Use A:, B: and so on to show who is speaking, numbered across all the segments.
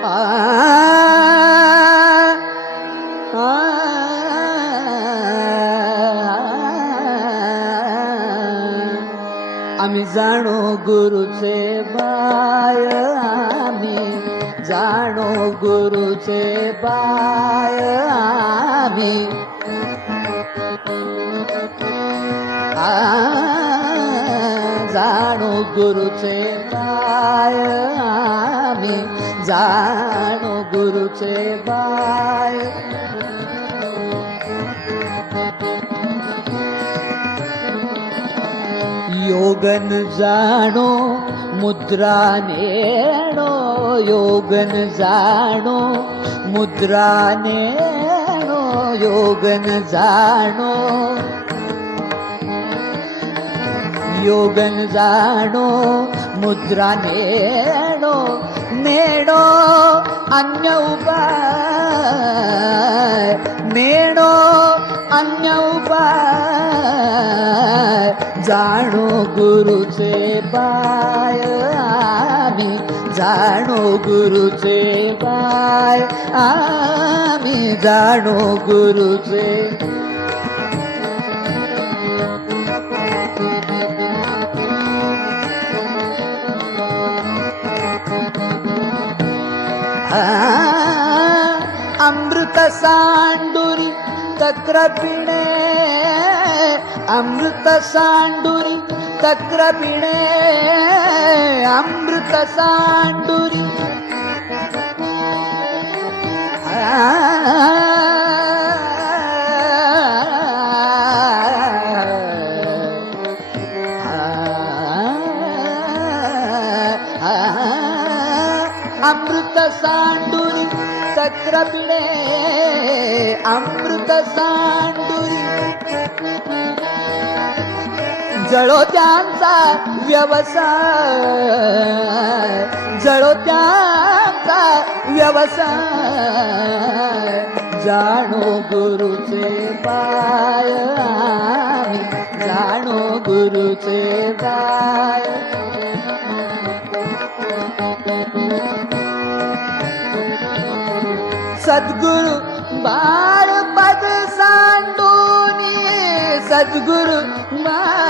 A: আমি জানো গুরুছে বায় আমি জানো গুরুছে বায় আমি জানো গুরুছে বায় જાણો ગુરુ છે ભાઈ. યોગન જાણો, મુદ્રા નેણો, યોગન જાણો, મુદ્રા નેણો, યોગન જાણો. યોગન જાણો, મુદ્રા નેણો अन्य उपाय नेणो अन्य उपाय जाणो गुरुचे पाय आम्ही जाणो गुरुचे पाय आम्ही जाणो गुरुचे अमृत सांडुरी तक्र पिणे. अमृत सांडुरी तक्र पिणे. अमृत सांडुरी सांडुरी चक्र पिणे अमृत सांडुरी. जळो त्यांचा व्यवसाय जळो त्यांचा व्यवसाय. जाणो गुरुचे पाय जाणो गुरुचे पाय सद्गुरु बार पद सांडोनी सदगुरु बाळ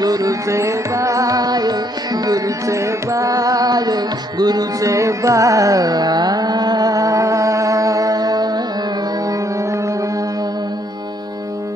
A: Guru Sevaya, Guru Sevaya, Guru Sevaya.